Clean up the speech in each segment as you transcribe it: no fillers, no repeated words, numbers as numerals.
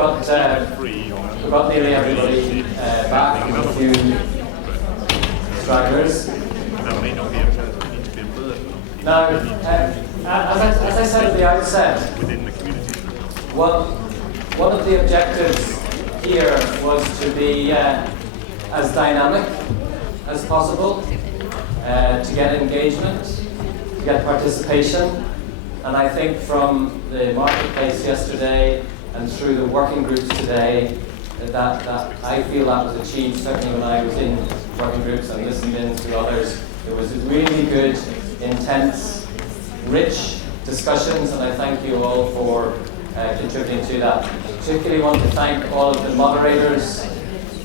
we've got nearly everybody back, a few stragglers. Now, as I said at the outset, one of the objectives here was to be as dynamic as possible, to get engagement, to get participation, and I think from the marketplace yesterday and through the working groups today, that I feel that was achieved. Certainly when I was in working groups and listened in to others, it was really good, intense, rich discussions, and I thank you all for contributing to that. Particularly want to thank all of the moderators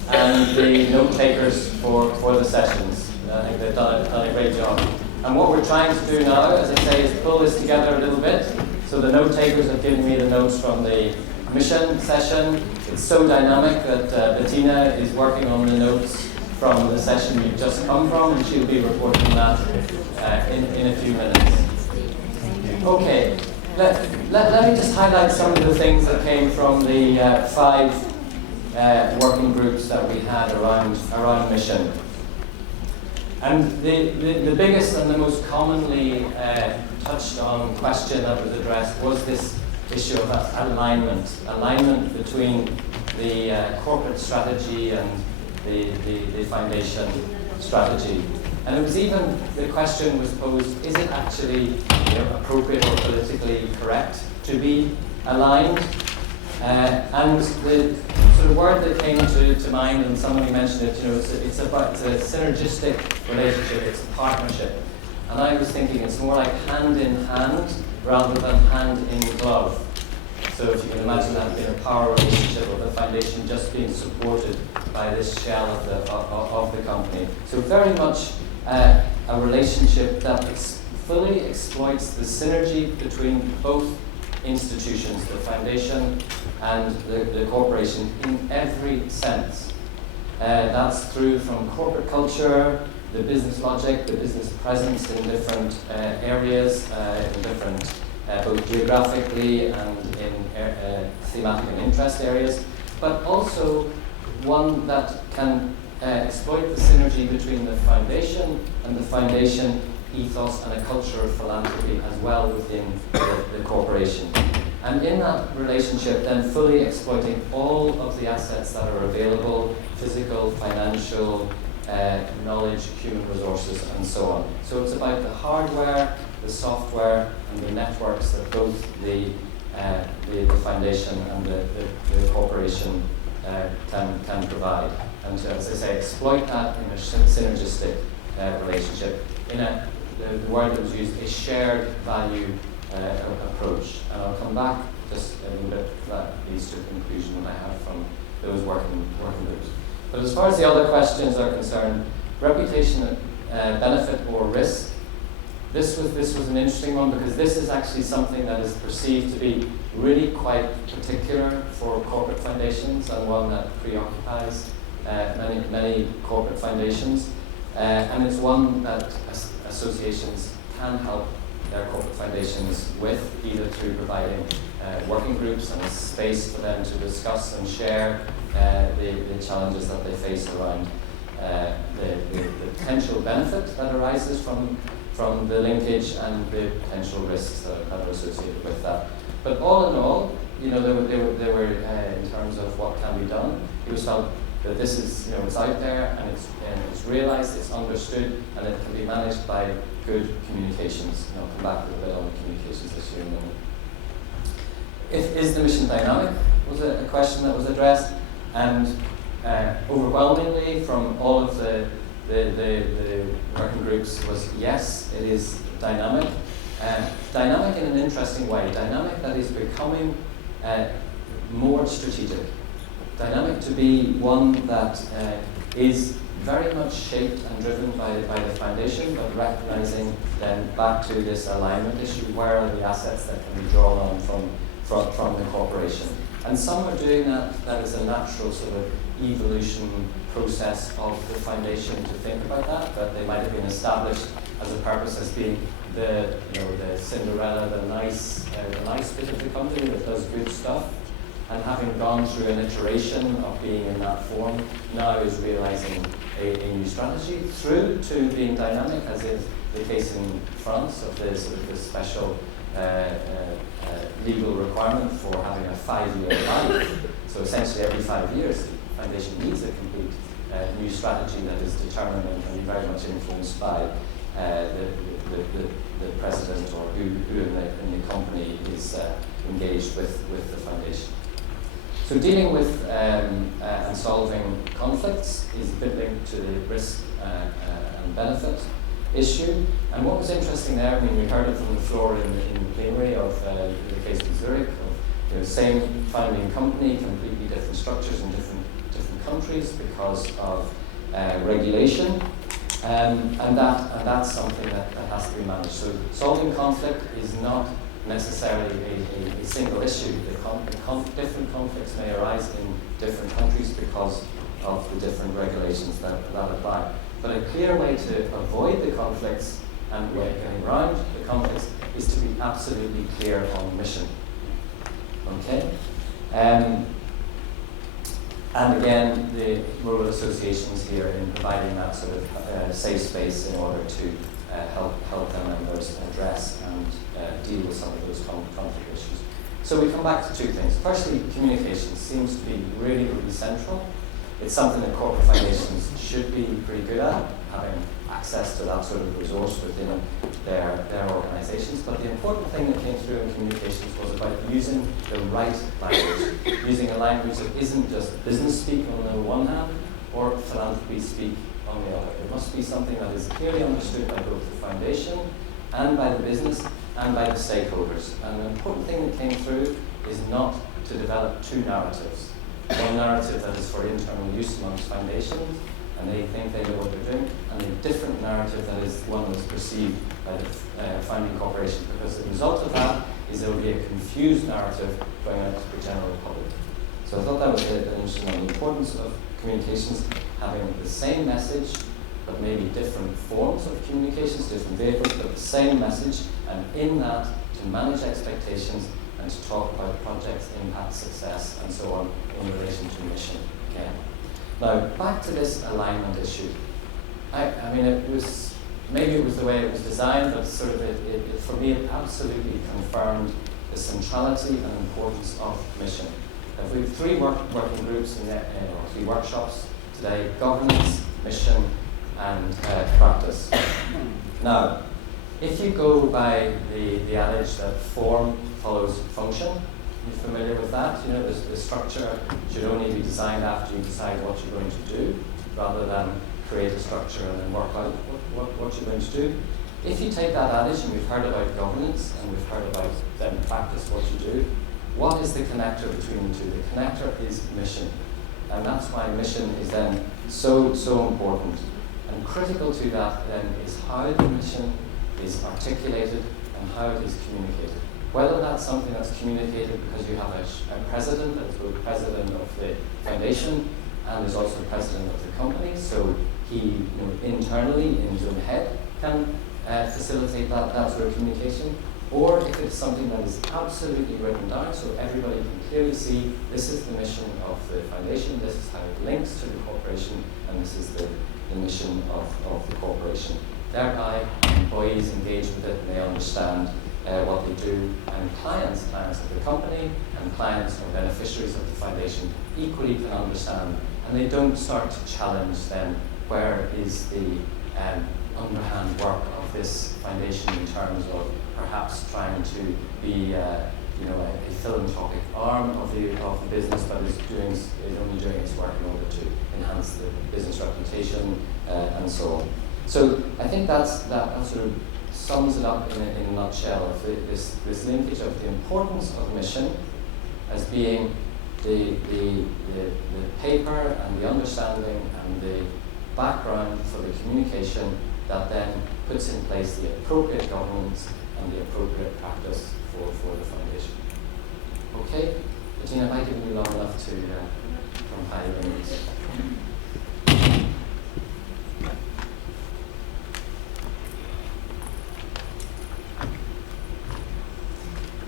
and the note takers for the sessions. I think they've done a great job. And what we're trying to do now, as I say, is pull this together a little bit. So the note takers have given me the notes from the mission session. It's so dynamic that Bettina is working on the notes from the session you've just come from, and she'll be reporting that in a few minutes. Okay, let me just highlight some of the things that came from the 5 working groups that we had around mission. And the biggest and the most commonly touched on question that was addressed was this issue of alignment between the corporate strategy and the foundation strategy. And it was even, the question was posed, is it actually appropriate or politically correct to be aligned? And the sort of word that came to mind, and somebody mentioned it, it's a synergistic relationship, it's a partnership. And I was thinking it's more like hand in hand rather than hand in glove. So if you can imagine that being a power relationship of the foundation just being supported by this shell of the company. So very much a relationship that fully exploits the synergy between both institutions, the foundation and the corporation, in every sense. That's through from corporate culture, the business logic, the business presence in different areas, in different both geographically and in thematic and interest areas, but also one that can exploit the synergy between the foundation and the foundation ethos and a culture of philanthropy as well within the corporation. And in that relationship, then fully exploiting all of the assets that are available, physical, financial, knowledge, human resources, and so on. So it's about the hardware, the software, and the networks that both the foundation and the corporation can provide. And to, as I say, exploit that in a synergistic relationship. The word that was used, a shared value approach. And I'll come back just a little bit to that leads to the conclusion that I have from those working groups. But as far as the other questions are concerned, reputation, benefit or risk, this was an interesting one because this is actually something that is perceived to be really quite particular for corporate foundations and one that preoccupies many corporate foundations. And it's one that associations can help their corporate foundations with, either through providing working groups and a space for them to discuss and share the challenges that they face around the potential benefit that arises from the linkage and the potential risks that are associated with that. But all in all, they were in terms of what can be done, it was felt that this is, it's out there and it's realized, it's understood, and it can be managed by good communications. And I'll come back a little bit on the communications issue in a minute. Is the mission dynamic? Was a question that was addressed, and overwhelmingly from all of the working groups was yes, it is dynamic. Dynamic in an interesting way. Dynamic that is becoming more strategic. Dynamic to be one that is very much shaped and driven by the foundation, but recognizing then back to this alignment issue, where are the assets that can be drawn on from the corporation. And some are doing that is a natural sort of evolution process of the foundation to think about that they might have been established as a purpose as being the Cinderella, the nice bit of the company that does good stuff. and having gone through an iteration of being in that form, now is realizing a new strategy through to being dynamic, as is the case in France of the sort of the special legal requirement for having a 5-year life. So essentially every 5 years, the foundation needs a complete new strategy that is determined and can be very much influenced by the president or who in the company is engaged with the foundation. So dealing with and solving conflicts is a bit linked to the risk and benefit issue. And what was interesting there, I mean, we heard it from the floor in the plenary of the case of Zurich, of same founding company, completely different structures in different countries because of regulation, and that's something that has to be managed. So solving conflict is not necessarily a single issue. Different conflicts may arise in different countries because of the different regulations that apply. But a clear way to avoid the conflicts and the way of getting around the conflicts is to be absolutely clear on mission. Okay? And again, the role of associations here in providing that sort of safe space in order to help their members address and deal with some of those conflict issues. So we come back to two things. Firstly, communication seems to be really, really central. It's something that corporate foundations should be pretty good at, having access to that sort of resource within their organizations. But the important thing that came through in communications was about using the right language, using a language that isn't just business speak on the one hand or philanthropy speak on the other. It must be something that is clearly understood by both the foundation and by the business and by the stakeholders. And the important thing that came through is not to develop two narratives. One narrative that is for internal use amongst foundations, and they think they know what they're doing, and a different narrative that is one that's perceived by the founding corporation, because the result of that is there will be a confused narrative going out to the general public. So I thought that was an interesting one. The importance of communications having the same message, but maybe different forms of communications, different vehicles, but the same message, and in that to manage expectations and to talk about projects, impact, success, and so on in relation to mission again. Now, back to this alignment issue. I mean, it was the way it was designed, but sort of for me, it absolutely confirmed the centrality and importance of mission. We have three working groups or three workshops today: governance, mission, and practice. Now, if you go by the adage that form follows function, you're familiar with that? You know, the structure should only be designed after you decide what you're going to do, rather than create a structure and then work out what you're going to do. If you take that adage, and we've heard about governance, and we've heard about then practice what you do, what is the connector between the two? The connector is mission. And that's why mission is then so important. And critical to that then is how the mission is articulated and how it is communicated. Whether that's something that's communicated because you have a president that's both president of the foundation and is also president of the company, so he internally in his own head can facilitate that sort of communication, or if it's something that is absolutely written down so everybody can clearly see this is the mission of the foundation, this is how it links to the corporation, and this is the mission of the corporation. Thereby, employees engage with it and they understand what they do, and clients of the company and clients or beneficiaries of the foundation equally can understand, and they don't start to challenge then where is the underhand work of this foundation in terms of perhaps trying to be a philanthropic arm of the business, but is only doing its work in order to enhance the business reputation and so on. So I think that sort of sums it up in a nutshell, of this linkage of the importance of mission as being the paper and the understanding and the background for the communication that then puts in place the appropriate governance and the appropriate practice for the foundation. Okay, Bettina, have I given you long enough to compile your notes?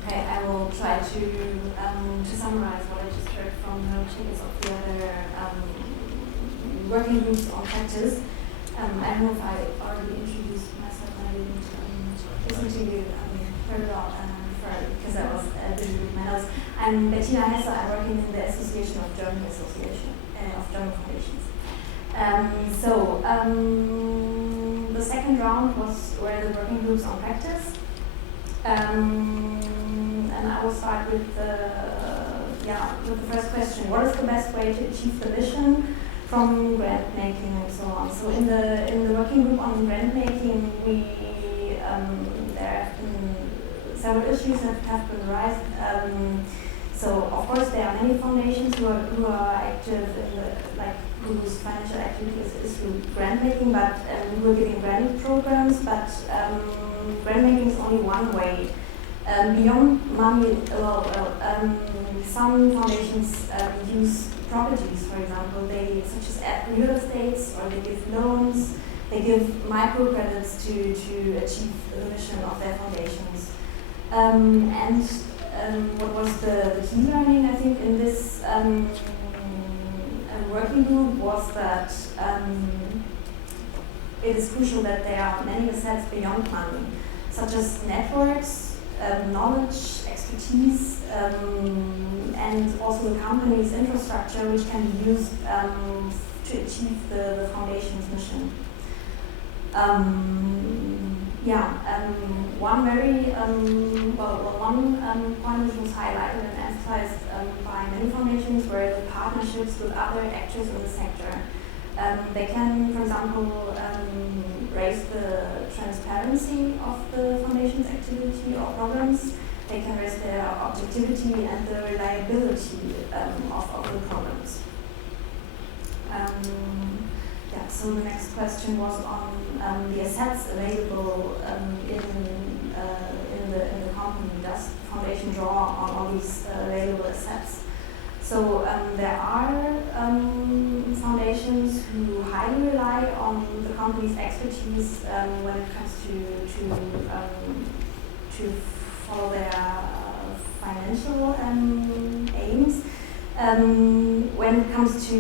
Okay, I will try to summarize what I tickets of the other working groups on practice. I don't know if I already introduced myself. I didn't listen to you very well because I was busy with my notes. I'm Bettina Hesse. I'm working in the Association of German Association of German Foundations. The second round were the working groups on practice. And I will start with the first question. What is the best way to achieve the vision from grant making and so on? So in the working group on grant making, there have been several issues that have been raised. So of course there are many foundations who are active in whose financial activity is through grant making, but we're giving grant programs, but grant making is only one way. Beyond money, some foundations use properties, for example, such as real estates, or they give loans, they give microcredits to achieve the mission of their foundations. What was the key learning, I think, in this working group was that it is crucial that there are many assets beyond money, such as networks, knowledge, expertise, and also the company's infrastructure, which can be used to achieve the foundation's mission. One point which was highlighted and emphasized by many foundations were the partnerships with other actors in the sector. They can, for example, raise the transparency of the foundation's activity or programs. They can raise their objectivity and the reliability of the programs. So the next question was on the assets available in the company. Does the foundation draw on all these available assets? So there are foundations who highly rely on the company's expertise when it comes to follow their financial aims. When it comes to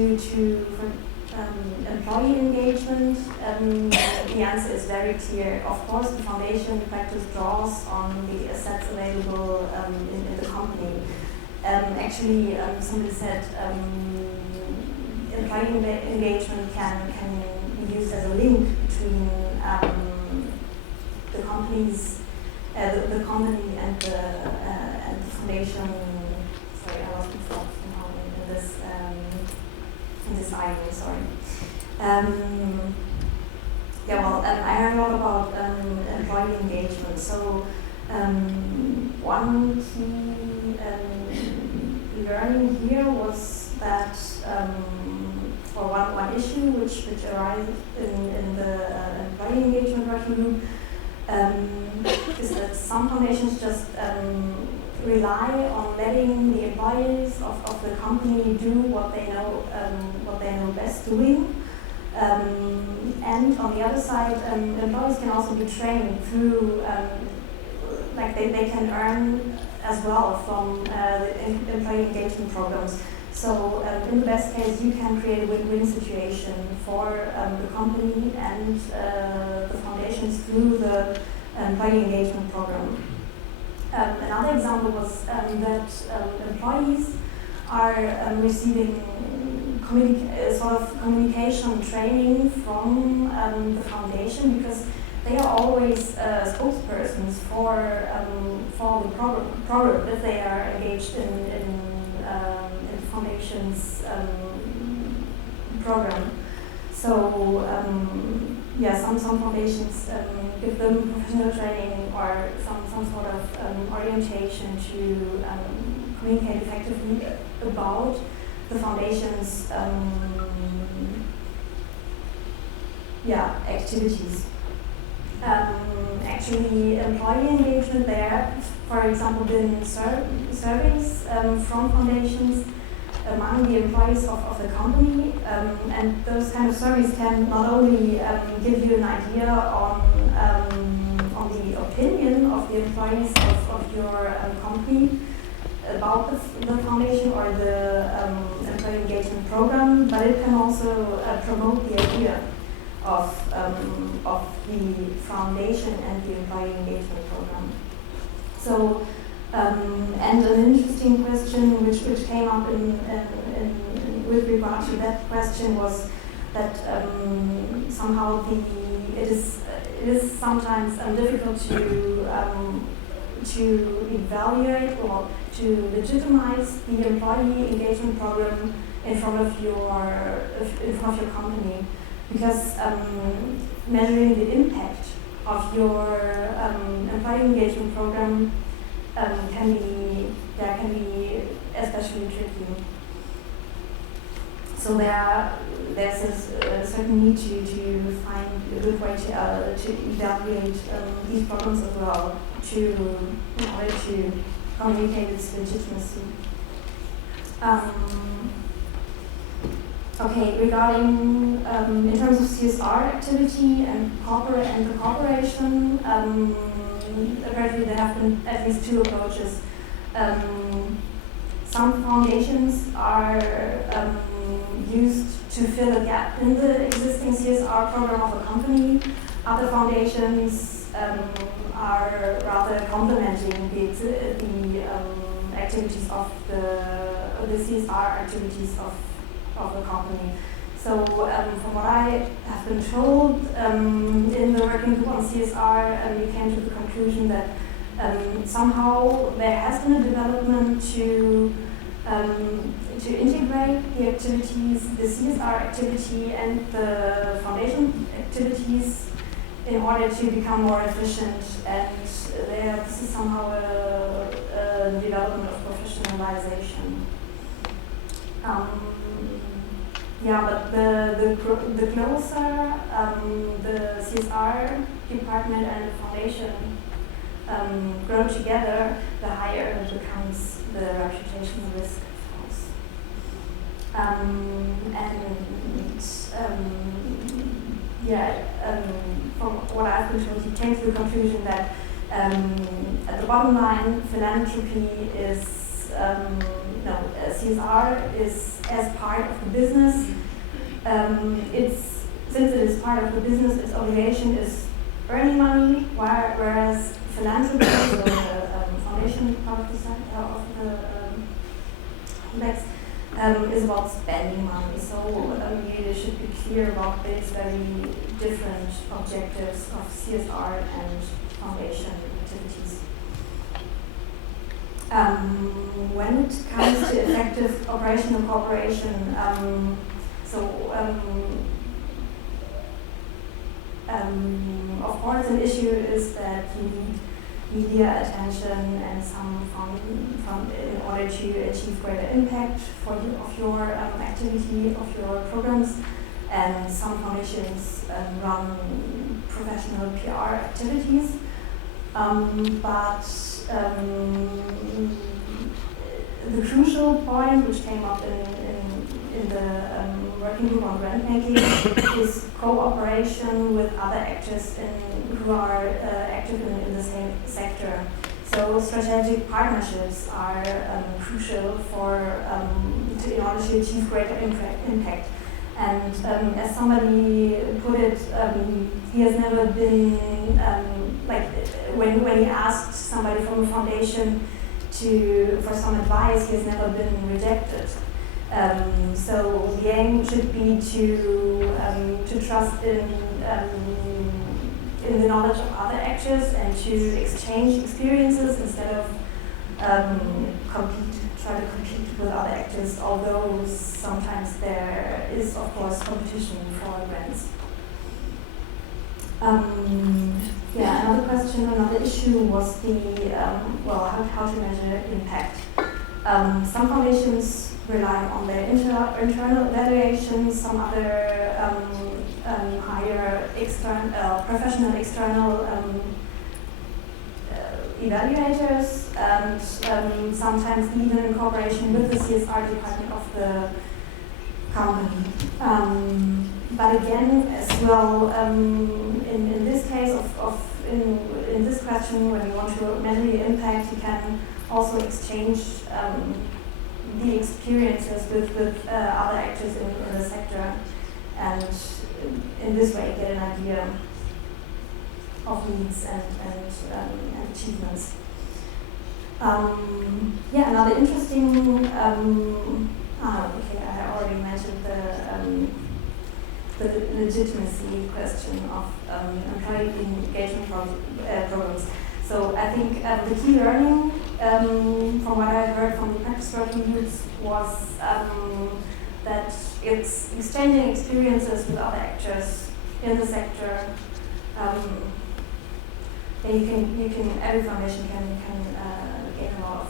employee engagement, the answer is very clear. Of course, the foundation in practice draws on the assets available in the company. Actually, somebody said employee engagement can be used as a link between the companies, the company and the foundation. Sorry, I lost my thoughts somehow in this item. Sorry. I heard a lot about employee engagement. So one key learning here was that, or one issue which arises in the employee engagement working group is that some foundations just rely on letting the employees of the company do what they know best doing. And on the other side, employees can also be trained through, they can earn as well from the employee engagement programs. So in the best case, you can create a win-win situation for the company and the foundations through the employee engagement program. Another example was that employees are receiving communication training from the foundation, because they are always spokespersons for the program that they are engaged in the foundation's program. So some foundations give them professional training or some sort of orientation to communicate effectively about the foundation's activities. Actually, employee engagement, there have, for example, been surveys from foundations among the employees of the company, and those kind of surveys can not only give you an idea on the opinion of the employees of your company about the foundation or the employee program, but it can also promote the idea of the foundation and the employee engagement program. So, and an interesting question which came up with regard to that question was that somehow it is sometimes difficult to evaluate or to legitimize the employee engagement program in front of your company, because measuring the impact of your employee engagement program can be especially tricky. So there's a certain need to find a good way to evaluate these programs as well, in order to communicate its legitimacy. Okay, regarding in terms of CSR activity and the cooperation, apparently there have been at least two approaches. Some foundations are used to fill a gap in the existing CSR program of a company. Other foundations are rather complementing the activities of the CSR activities of the company. So from what I have been told, in the working group on CSR, we came to the conclusion that somehow there has been a development to integrate the activities, the CSR activity and the foundation activities in order to become more efficient, and this is somehow a development of professionalization. But the closer the CSR department and the foundation grow together, the higher becomes the reputational risk, of course. From what I've been told, he came to the conclusion that at the bottom line, philanthropy is CSR is as part of the business. Since it is part of the business, its obligation is earning money, whereas philanthropy, so the foundation part of the index, is about spending money. So you should be clear about these very different objectives of CSR and foundation activities. When it comes to effective operational cooperation, of course, an issue is that you need media attention and some fund in order to achieve greater impact of your activity, of your programs. And some foundations run professional PR activities, but the crucial point which came up in the working group on grant making is cooperation with other actors who are active in the same sector. So strategic partnerships are crucial in order to achieve greater impact. And as somebody put it, he has never been when he asked somebody from a foundation for some advice, he has never been rejected. So the aim should be to trust in the knowledge of other actors and to exchange experiences instead of try to compete with other actors, although sometimes there is, of course, competition for grants. Another question, another issue was how to measure impact. Some foundations rely on their internal evaluations, some other hire professional external evaluators, and sometimes even in cooperation with the CSR department of the company. But again, as well, in this case in this question, when you want to measure the impact, you can also exchange the experiences with other actors in the sector, and in this way get an idea of needs and achievements. Another interesting, okay, I already mentioned the legitimacy question of employee engagement programs. So I think the key learning from what I heard from the practice working groups was that it's exchanging experiences with other actors in the sector. And every foundation can gain a lot of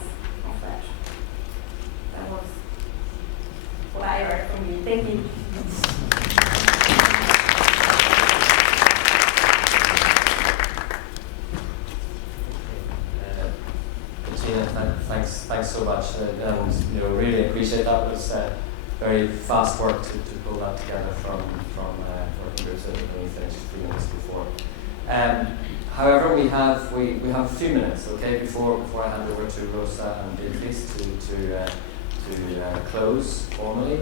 that. That was what I heard from you. Thank you. Thanks so much, and really appreciate that. It was very fast work to pull that together from working groups that we finished 3 minutes before. However, we have a few minutes, okay, before I hand over to Rosa and Beatrice to close formally.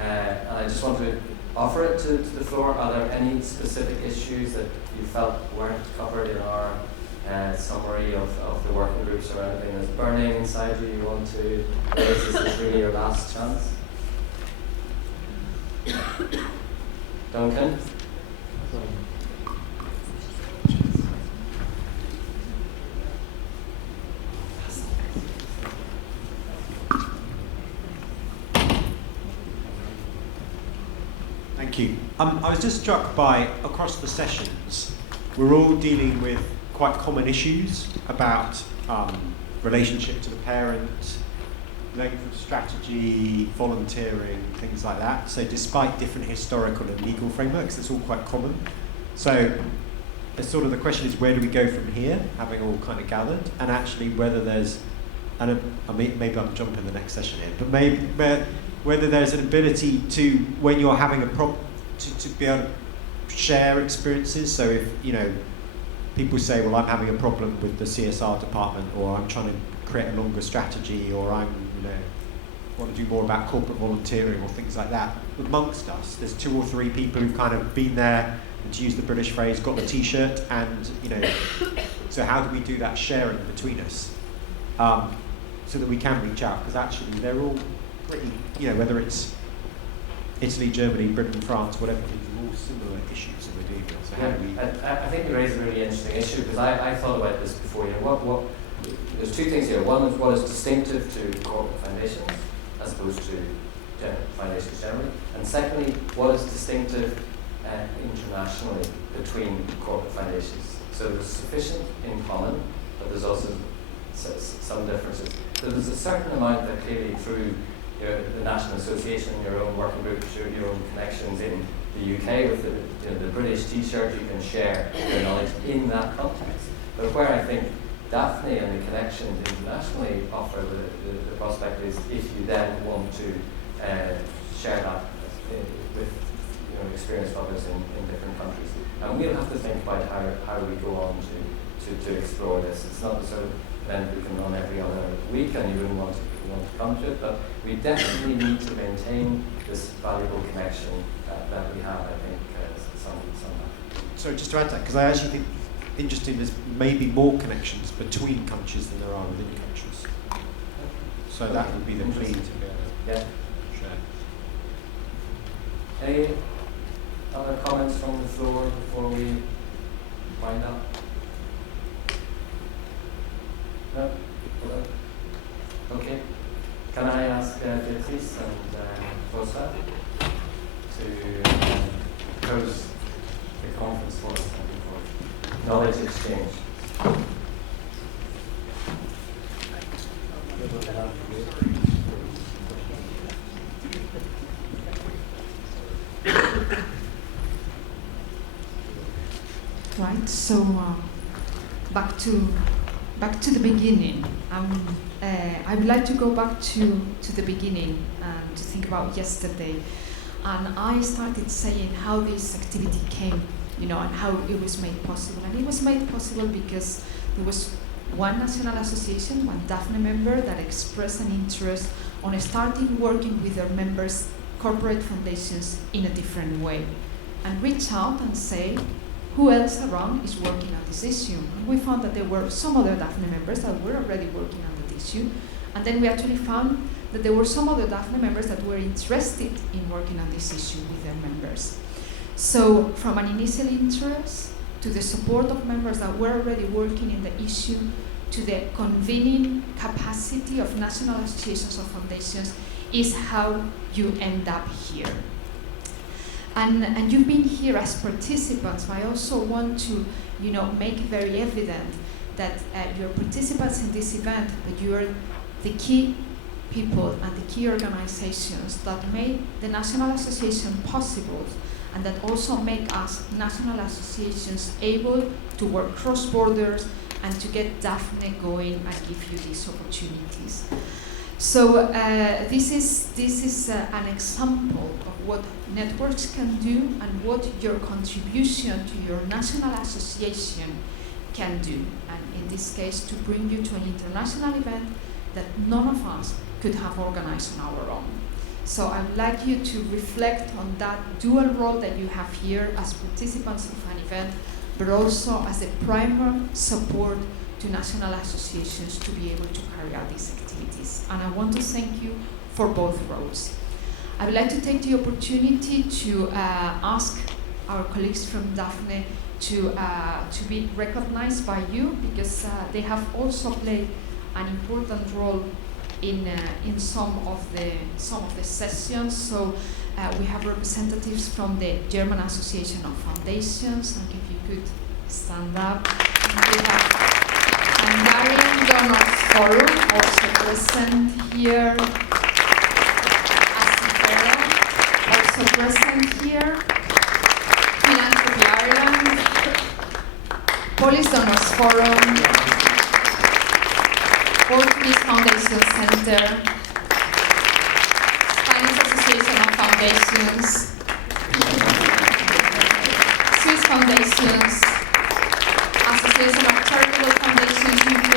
And I just want to offer it to the floor. Are there any specific issues that you felt weren't covered in our summary of the working groups, or anything that's burning inside you want to raise? This is really your last chance. Duncan? Thank you. I was just struck by, across the sessions, we're all dealing with quite common issues about relationship to the parent, length of strategy, volunteering, things like that. So despite different historical and legal frameworks, it's all quite common. So it's sort of the question is, where do we go from here, having all kind of gathered, and actually whether there's, maybe I'm jumping the next session here, but maybe whether there's an ability to, when you're having a problem, to be able to share experiences. So if, people say, well, I'm having a problem with the CSR department, or I'm trying to create a longer strategy, or I'm, want to do more about corporate volunteering or things like that. Amongst us, there's 2 or 3 people who've kind of been there, and to use the British phrase, got the t-shirt, and, so how do we do that sharing between us? So that we can reach out, because actually they're all pretty, whether it's Italy, Germany, Britain, France, whatever, they're all similar issues that we're dealing with. So how do we... I think you raise a really interesting issue, because I thought about this before. There's 2 things here. One is what is distinctive to corporate foundations as opposed to foundations generally, and secondly, what is distinctive internationally between corporate foundations. So there's sufficient in common, but there's also some differences. So there's a certain amount that clearly through the National Association, your own working group, your own connections in the UK with the British T-shirt, you can share your knowledge in that context. But where I think Daphne and the connections internationally offer the prospect is if you then want to share that with experienced others in different countries. And we'll have to think about how we go on to explore this. It's not the sort of event we can run every other week, and you wouldn't want to come to it, but we definitely need to maintain this valuable connection that we have, I think, somehow. So just to add to that, because I actually think interesting, there's maybe more connections between countries than there are within countries. So that would be the plea to yeah. share. Any other comments from the floor before we wind up? No? Okay. Can I ask Beatrice and Rosa to close the conference for us and for knowledge exchange? Right, so back to the beginning. I would like to go back to the beginning and to think about yesterday. And I started saying how this activity came, and how it was made possible. And it was made possible because there was one national association, one Daphne member that expressed an interest on starting working with their members, corporate foundations, in a different way, and reach out and say, who else around is working on this issue? And we found that there were some other Daphne members that were already working on the issue, and then we actually found that there were some other Daphne members that were interested in working on this issue with their members. So from an initial interest to the support of members that were already working in the issue, to the convening capacity of national associations of foundations, is how you end up here. And you've been here as participants, but I also want to, make very evident that you're participants in this event, but you are the key people and the key organizations that made the National Association possible, and that also make us national associations able to work cross borders and to get Daphne going and give you these opportunities. So this is an example of what networks can do and what your contribution to your national association can do. And in this case, to bring you to an international event that none of us could have organized on our own. So I would like you to reflect on that dual role that you have here as participants of an event, but also as a primary support to national associations to be able to carry out these activities. And I want to thank you for both roles. I would like to take the opportunity to ask our colleagues from Daphne to be recognized by you, because they have also played an important role in some of the sessions. So we have representatives from the German Association of Foundations, and if you could stand up. And we have Hungarian Donors Forum, also present here. Asifero, also present here. Philanthropy Ireland, Polish Donors Forum, Portuguese Foundation Center, Spanish Association of Foundations, Swiss Foundations, Association of Charitable Foundations UK,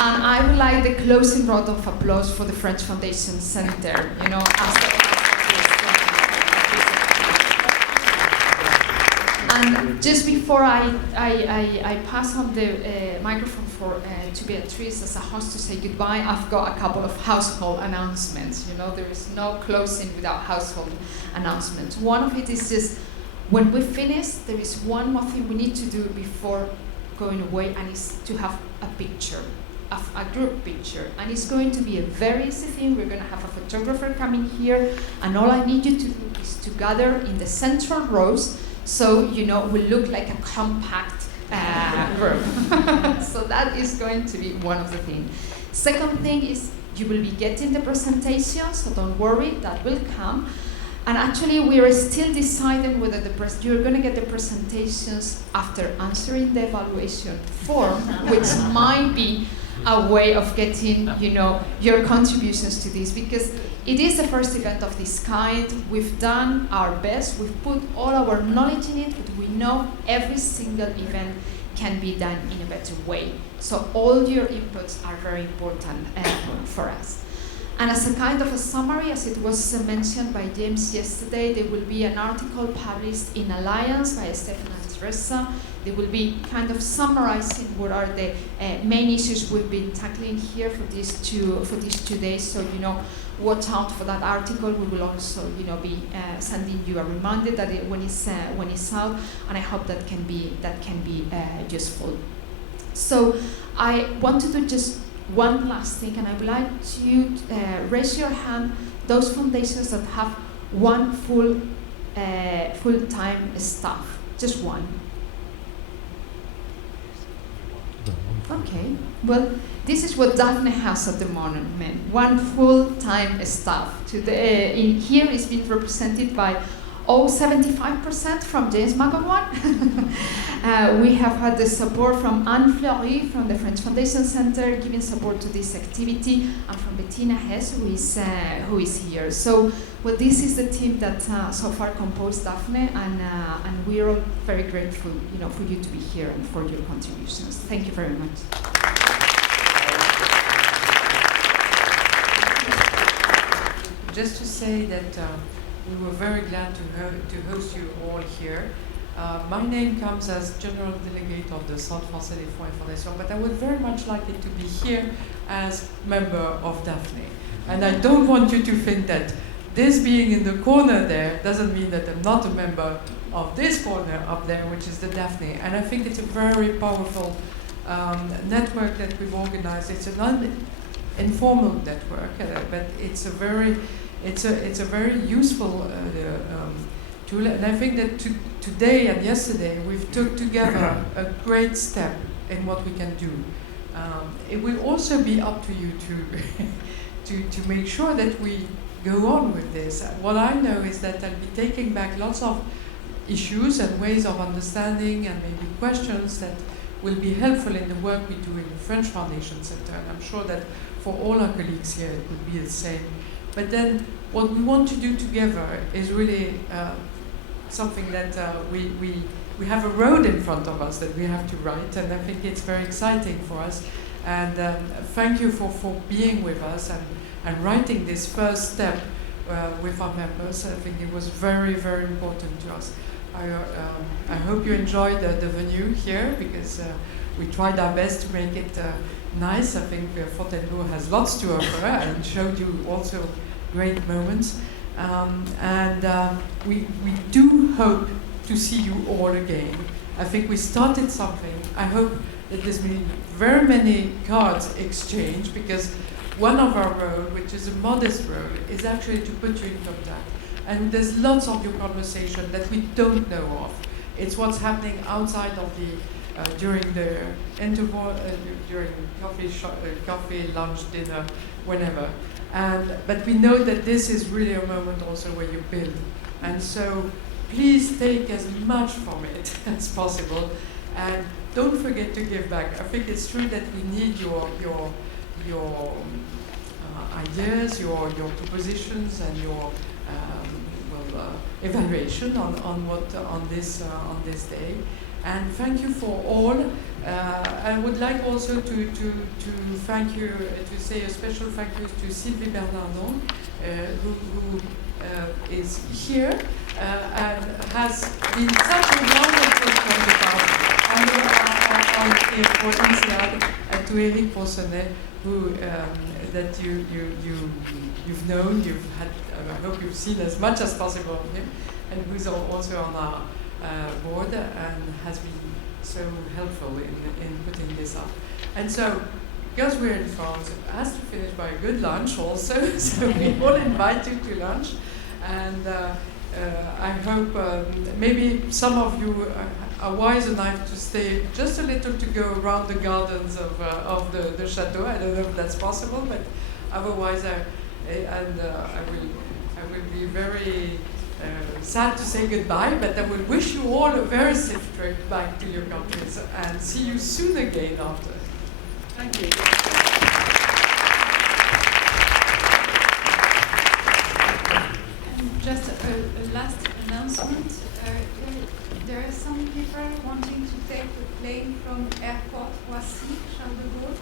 and I would like the closing round of applause for the French Foundation Center, And just before I pass on the microphone to Beatrice as a host to say goodbye, I've got a couple of household announcements. There is no closing without household announcements. One of it is just, when we finish, there is one more thing we need to do before going away, and it's to have a picture, a group picture. And it's going to be a very easy thing. We're going to have a photographer coming here, and all I need you to do is to gather in the central rows, so we look like a compact group. So that is going to be one of the things. Second thing is, you will be getting the presentation, so don't worry, that will come. And actually, we are still deciding whether you're going to get the presentations after answering the evaluation form, which might be a way of getting, your contributions to this, because it is the first event of this kind. We've done our best. We've put all our knowledge in it, but we know every single event can be done in a better way. So all your inputs are very important for us. And as a kind of a summary, as it was mentioned by James yesterday, there will be an article published in Alliance by Stefan and Teresa. They will be kind of summarizing what are the main issues we've been tackling here for these 2 days. So watch out for that article. We will also be sending you a reminder that when it's out, and I hope that can be useful. So I want to do just one last thing, and I would like you to raise your hand, those foundations that have one full-time staff, just one. Okay, well, this is what Daphne has at the moment, one full-time staff. Here is being represented by all 75% from James McGowan. We have had the support from Anne Fleury from the French Foundation Center giving support to this activity, and from Bettina Hess, who is here. So, well, this is the team that so far composed Daphne, and we are all very grateful, for you to be here and for your contributions. Thank you very much. Just to say that we were very glad to host you all here. My name comes as General Delegate of the Centre Français des Fonds et Fondations, but I would very much like it to be here as member of Daphne. And I don't want you to think that this being in the corner there doesn't mean that I'm not a member of this corner up there, which is the Daphne. And I think it's a very powerful network that we've organized. It's an informal network, but it's a very useful tool. And I think that today and yesterday we've took together a great step in what we can do. It will also be up to you to make sure that we go on with this. What I know is that I'll be taking back lots of issues and ways of understanding and maybe questions that will be helpful in the work we do in the French Foundation Center. And I'm sure that for all our colleagues here it would be the same. But then what we want to do together is really something that we have a road in front of us that we have to write, and I think it's very exciting for us. And thank you for being with us and writing this first step with our members. I think it was very, very important to us. I hope you enjoyed the venue here, because we tried our best to make it nice. I think Fontainebleau has lots to offer and showed you also great moments. We do hope to see you all again. I think we started something. I hope that there's been very many cards exchanged, because one of our roles, which is a modest role, is actually to put you in contact. And there's lots of your conversation that we don't know of. It's what's happening outside of the during the interval, during coffee, lunch, dinner, whenever. But we know that this is really a moment also where you build. And so please take as much from it as possible, and don't forget to give back. I think it's true that we need your ideas, your propositions, and your evaluation on this day. And thank you for all. I would like also to thank you, to say a special thank you to Sylvie Bernardon, who is here and has been such a wonderful counterpart, and to Eric Ponsonnet, who that you've known, you've had. I hope you've seen as much as possible of him, and who's also on our board and has been so helpful in putting this up. And so, because we're in France, it has to finish by a good lunch also, so we all invite you to lunch. And I hope maybe some of you are wise enough to stay just a little to go around the gardens of the chateau. I don't know if that's possible, but otherwise I will be very sad to say goodbye, but I will wish you all a very safe trip back to your countries, and see you soon again after. Thank you. Just a last announcement. There are some people wanting to take the plane from airport Roissy, Charles de Gaulle,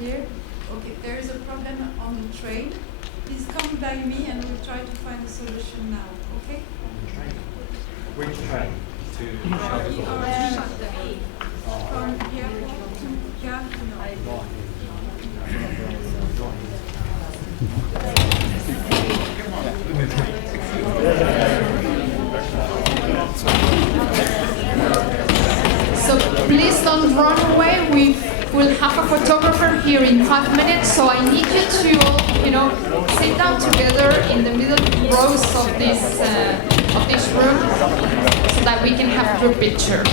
here. Okay, there is a problem on the train. Please come by me and we'll try to find a solution now, okay? Which train? To Charles de Gaulle? From airport to Gare du Nord. So please don't run away. We will have a photographer here in 5 minutes. So I need you to all, sit down together in the middle rows of this room, so that we can have a group picture.